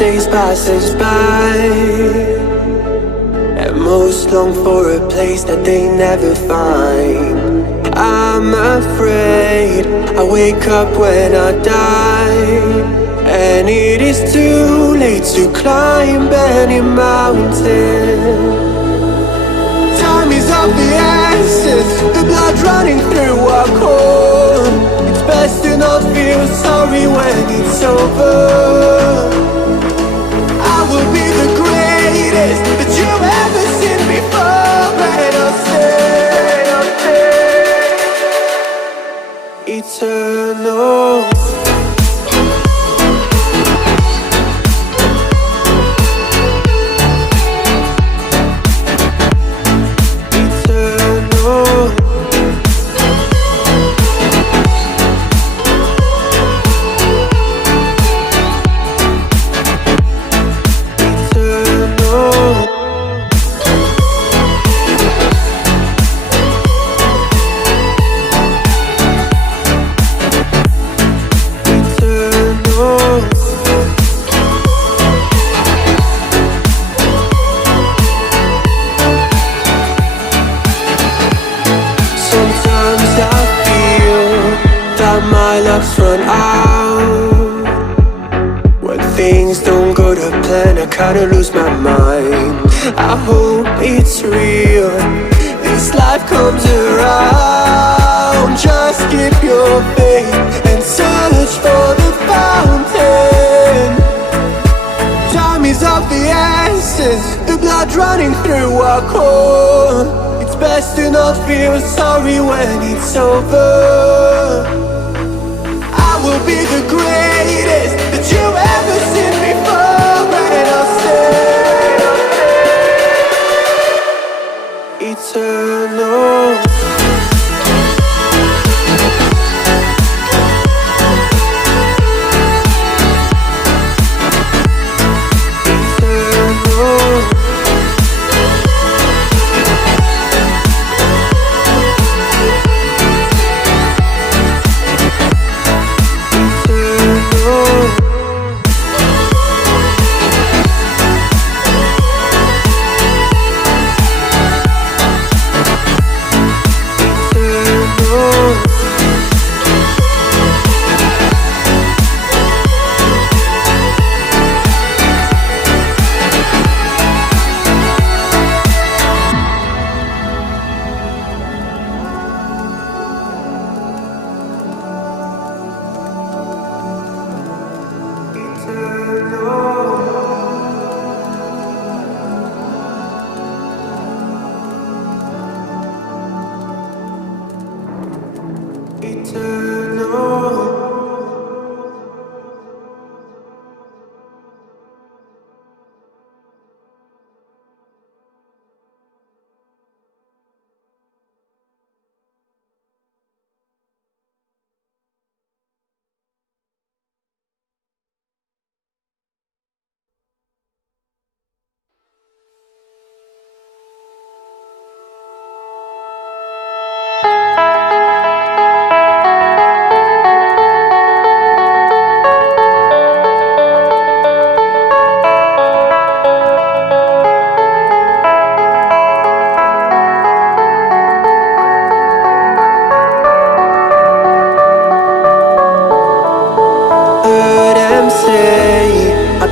days pass us by, and most long for a place that they never find. I'm afraid I wake up when I die, and it is too late to climb any mountain. Time is of the essence, the blood running through our core. It's best to not feel sorry when it's over. I will be the greatest that you've ever seen before, and I'll stay eternal. My luck's run out. When things don't go to plan, I kinda lose my mind. I hope it's real, this life comes around. Just keep your faith and search for the fountain. Time is of the essence, the blood running through our core. It's best to not feel sorry when it's over. Will be the greatest that you've ever seen before, and I'll stay eternal.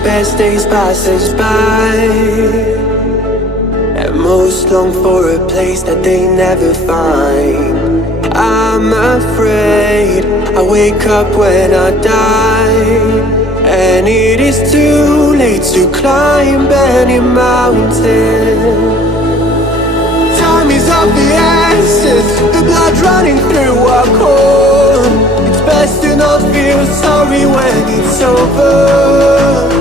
Best days pass us by, and most long for a place that they never find. I'm afraid I wake up when I die, and it is too late to climb any mountain. Time is of the essence, the blood running through our core. It's best to not feel sorry when it's over.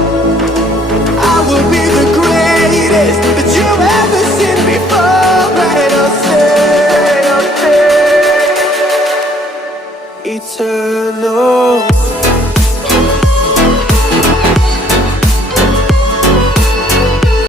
I will be the greatest that you've ever seen before, and I'll stay eternal.